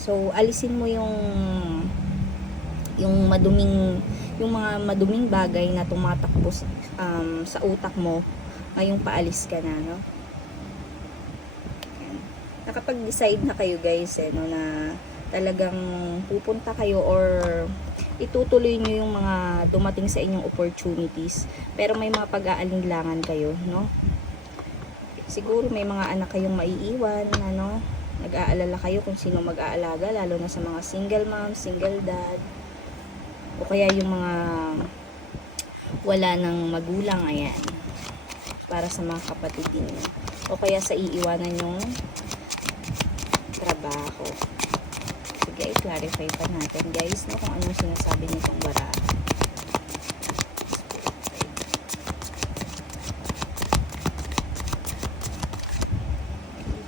So, alisin mo yung mga maduming bagay na tumatakbo sa utak mo ngayong paalis ka na, no? Ayan. Nakapag-decide na kayo guys, no, na talagang pupunta kayo or itutuloy nyo yung mga dumating sa inyong opportunities, pero may mga pag-aalinlangan kayo, no? Siguro may mga anak kayong maiiwan, ano? Nag-aalala kayo kung sino mag-aalaga, lalo na sa mga single mom, single dad, o kaya yung mga wala ng magulang, ayan, para sa mga kapatid niyo, o kaya sa iiwanan yung trabaho. Sige, i-clarify pa natin guys, no, kung anong sinasabi nitong baraha.